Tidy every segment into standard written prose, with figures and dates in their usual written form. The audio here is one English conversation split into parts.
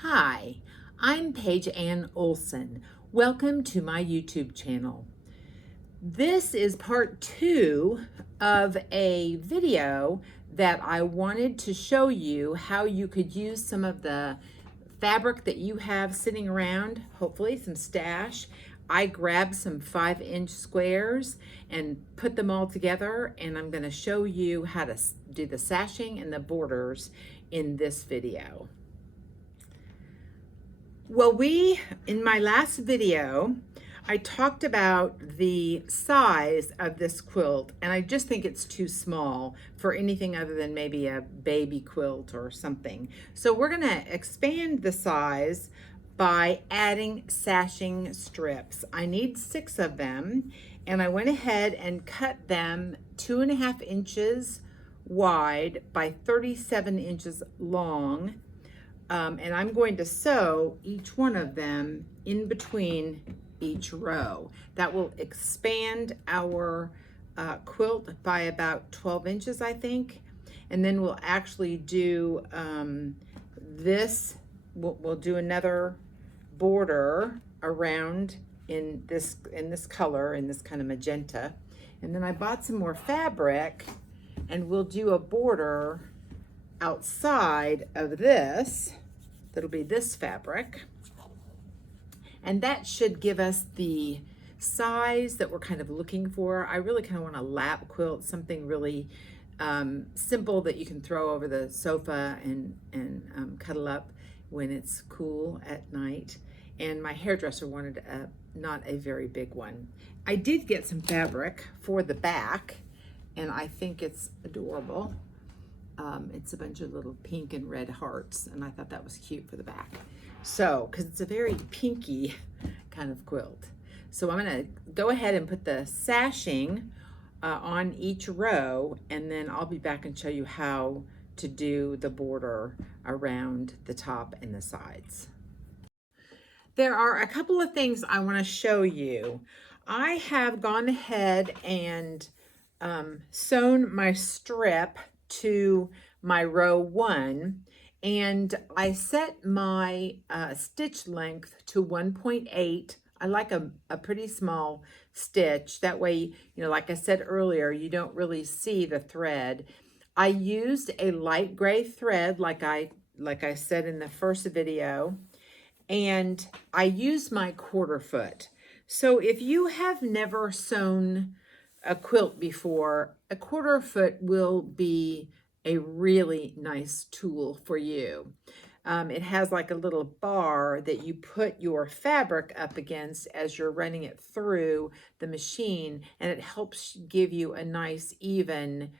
Hi, I'm Paige Ann Olson. Welcome to my YouTube channel. This is part 2 of a video that I wanted to show you how you could use some of the fabric that you have sitting around, hopefully some stash. I grabbed some 5-inch squares and put them all together, and I'm going to show you how to do the sashing and the borders in this video. Well, in my last video, I talked about the size of this quilt, and I just think it's too small for anything other than maybe a baby quilt or something. So we're gonna expand the size by adding sashing strips. I need 6 of them, and I went ahead and cut them 2.5 inches wide by 37 inches long. And I'm going to sew each one of them in between each row. That will expand our quilt by about 12 inches, I think. And then we'll actually do this. We'll do another border around in this color, in this kind of magenta. And then I bought some more fabric, and we'll do a border outside of this. That'll be this fabric, and that should give us the size that we're kind of looking for. I really kind of want a lap quilt, something really simple that you can throw over the sofa and cuddle up when it's cool at night. And my hairdresser wanted not a very big one. I did get some fabric for the back, and I think it's adorable. It's a bunch of little pink and red hearts, and I thought that was cute for the back. So, because it's a very pinky kind of quilt. So I'm gonna go ahead and put the sashing on each row, and then I'll be back and show you how to do the border around the top and the sides. There are a couple of things I want to show you. I have gone ahead and sewn my strip to my row 1, and I set my stitch length to 1.8. I like a pretty small stitch. That way, like I said earlier, you don't really see the thread. I used a light gray thread like I said in the first video, and I used my 1/4 foot. So if you have never sewn a quilt before, a 1/4 foot will be a really nice tool for you. It has like a little bar that you put your fabric up against as you're running it through the machine, and it helps give you a nice even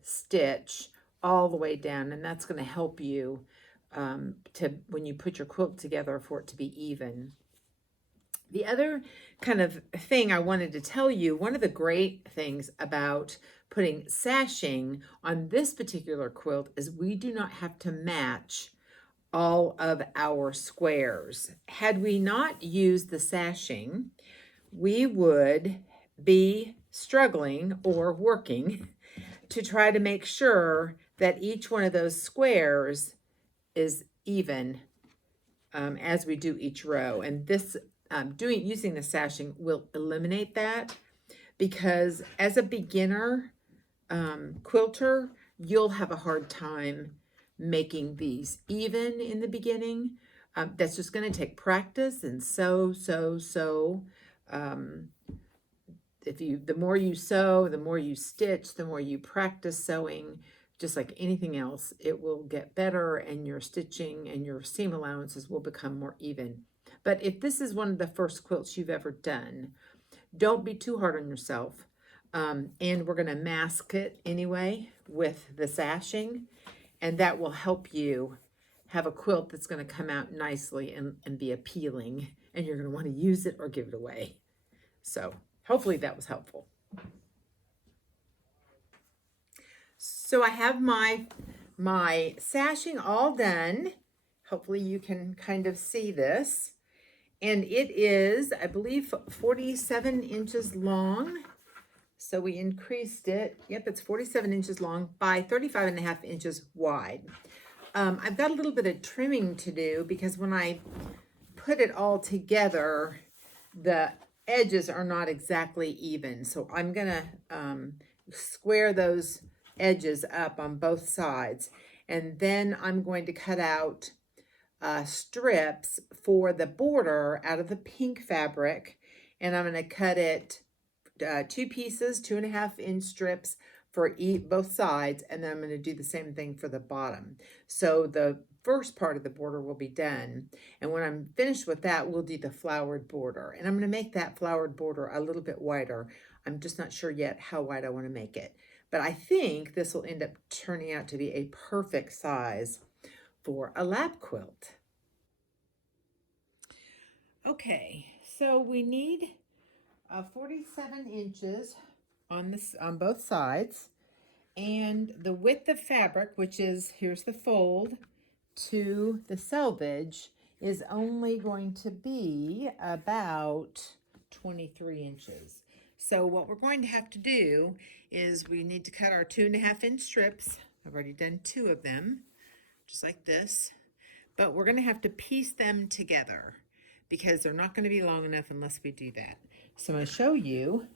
stitch all the way down, and that's going to help you when you put your quilt together for it to be even. The other kind of thing I wanted to tell you, one of the great things about putting sashing on this particular quilt is we do not have to match all of our squares. Had we not used the sashing, we would be struggling or working to try to make sure that each one of those squares is even as we do each row. And this using the sashing will eliminate that, because as a beginner quilter, you'll have a hard time making these even in the beginning. That's just going to take practice, and the more you sew, the more you stitch, the more you practice sewing. Just like anything else, it will get better, and your stitching and your seam allowances will become more even. But if this is one of the first quilts you've ever done, don't be too hard on yourself. And we're going to mask it anyway with the sashing, and that will help you have a quilt that's going to come out nicely and be appealing, and you're going to want to use it or give it away. So hopefully that was helpful. So I have my sashing all done. Hopefully you can kind of see this. And it is, I believe, 47 inches long. So we increased it. Yep, it's 47 inches long by 35.5 inches wide. I've got a little bit of trimming to do because when I put it all together, the edges are not exactly even. So I'm gonna square those edges up on both sides. And then I'm going to cut out strips for the border out of the pink fabric. And I'm gonna cut it 2 pieces, 2.5 inch strips for both sides, and then I'm going to do the same thing for the bottom. So the first part of the border will be done, and when I'm finished with that, we'll do the flowered border. And I'm going to make that flowered border a little bit wider. I'm just not sure yet how wide I want to make it, but I think this will end up turning out to be a perfect size for a lap quilt. Okay, so we need 47 inches on both sides, and the width of fabric, which is, here's the fold to the selvage, is only going to be about 23 inches. So what we're going to have to do is we need to cut our 2.5 inch strips. I've already done 2 of them, just like this, but we're going to have to piece them together because they're not going to be long enough unless we do that. So I'm going to show you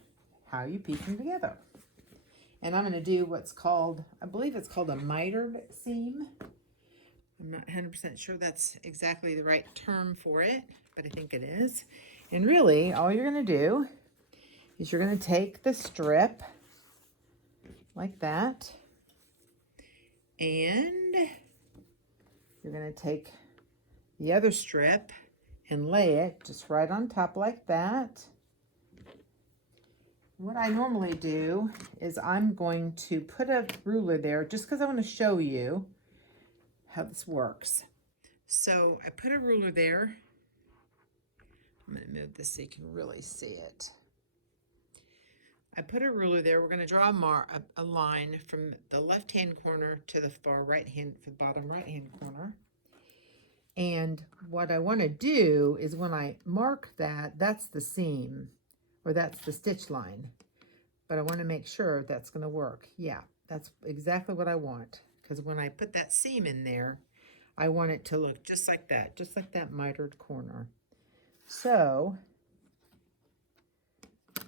how you piece them together. And I'm going to do what's called, I believe it's called a mitered seam. I'm not 100% sure that's exactly the right term for it, but I think it is. And really, all you're going to do is you're going to take the strip like that, and you're going to take the other strip and lay it just right on top like that. What I normally do is I'm going to put a ruler there just because I want to show you how this works. So I put a ruler there. I'm going to move this so you can really see it. I put a ruler there. We're going to draw a line from the left-hand corner to the far right-hand, for the bottom right-hand corner. And what I want to do is when I mark that, that's the seam, or that's the stitch line. But I want to make sure that's going to work. Yeah, that's exactly what I want. Because when I put that seam in there, I want it to look just like that mitered corner. So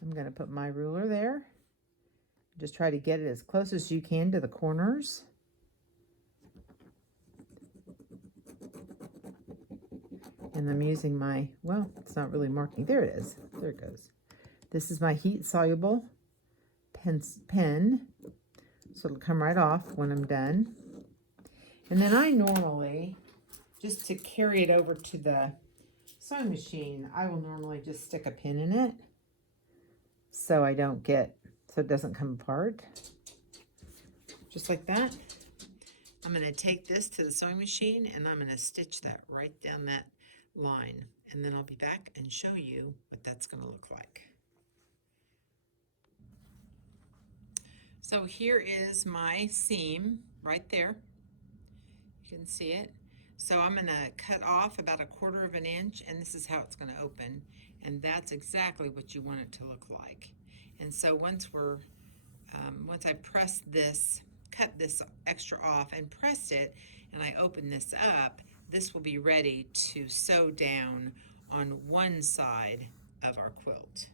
I'm going to put my ruler there. Just try to get it as close as you can to the corners. And I'm using my, well, it's not really marking. There it is. There it goes. This is my heat-soluble pen, so it'll come right off when I'm done. And then I normally, just to carry it over to the sewing machine, I will normally just stick a pin in it so I don't get, so it doesn't come apart. Just like that. I'm going to take this to the sewing machine and I'm going to stitch that right down that line, and then I'll be back and show you what that's going to look like. So here is my seam right there. You can see it. So I'm going to cut off about 1/4 inch, and this is how it's going to open, and that's exactly what you want it to look like. And so once I press this, cut this extra off and press it, and I open this up, this will be ready to sew down on one side of our quilt.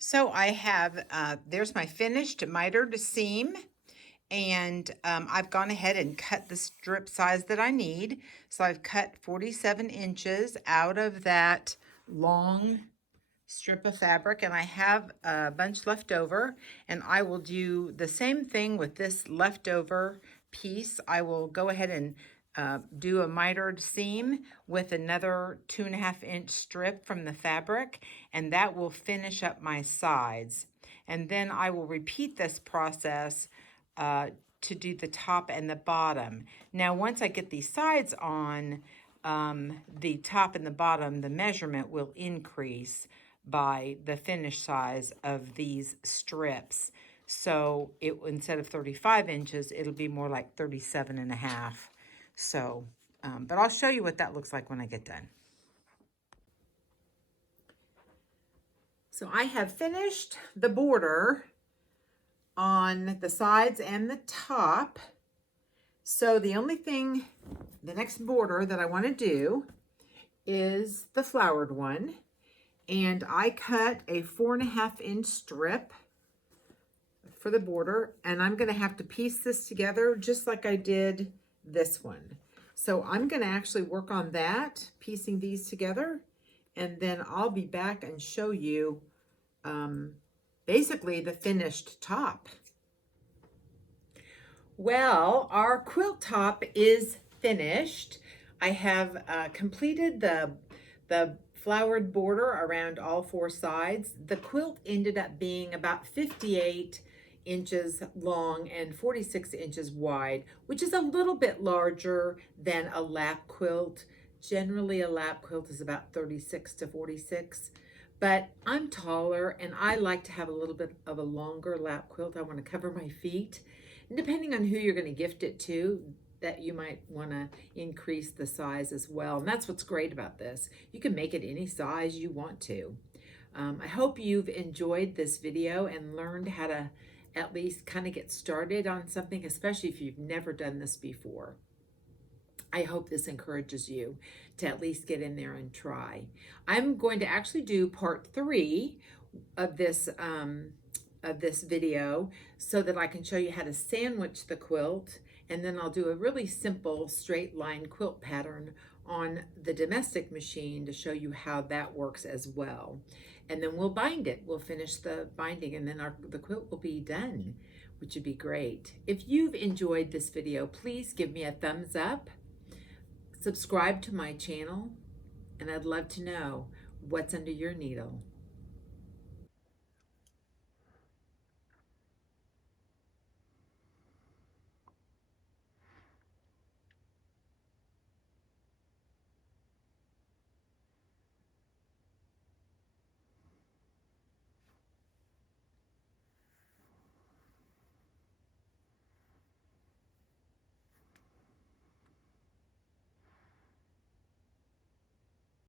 So I have, there's my finished mitered seam, and I've gone ahead and cut the strip size that I need. So I've cut 47 inches out of that long strip of fabric, and I have a bunch left over, and I will do the same thing with this leftover piece. I will go ahead and do a mitered seam with another 2.5 inch strip from the fabric, and that will finish up my sides. And then I will repeat this process to do the top and the bottom. Now, once I get these sides on, the top and the bottom, the measurement will increase by the finish size of these strips. So instead of 35 inches, it'll be more like 37.5. So, but I'll show you what that looks like when I get done. So I have finished the border on the sides and the top, So the only thing, the next border that I want to do is the flowered one. And I cut a 4.5-inch strip for the border, and I'm going to have to piece this together just like I did this one. So I'm going to actually work on that, piecing these together, and then I'll be back and show you basically the finished top. Well, our quilt top is finished. I have completed the flowered border around all 4 sides. The quilt ended up being about 58 inches long and 46 inches wide, which is a little bit larger than a lap quilt. Generally, a lap quilt is about 36 to 46. But I'm taller and I like to have a little bit of a longer lap quilt. I want to cover my feet. And depending on who you're going to gift it to, that you might want to increase the size as well. And that's what's great about this. You can make it any size you want to. I hope you've enjoyed this video and learned how to at least kind of get started on something, especially if you've never done this before. I hope this encourages you to at least get in there and try. I'm going to actually do part 3 of this video so that I can show you how to sandwich the quilt, and then I'll do a really simple straight line quilt pattern on the domestic machine to show you how that works as well. And then we'll bind it. We'll finish the binding, and then the quilt will be done, which would be great. If you've enjoyed this video, please give me a thumbs up, subscribe to my channel, and I'd love to know what's under your needle.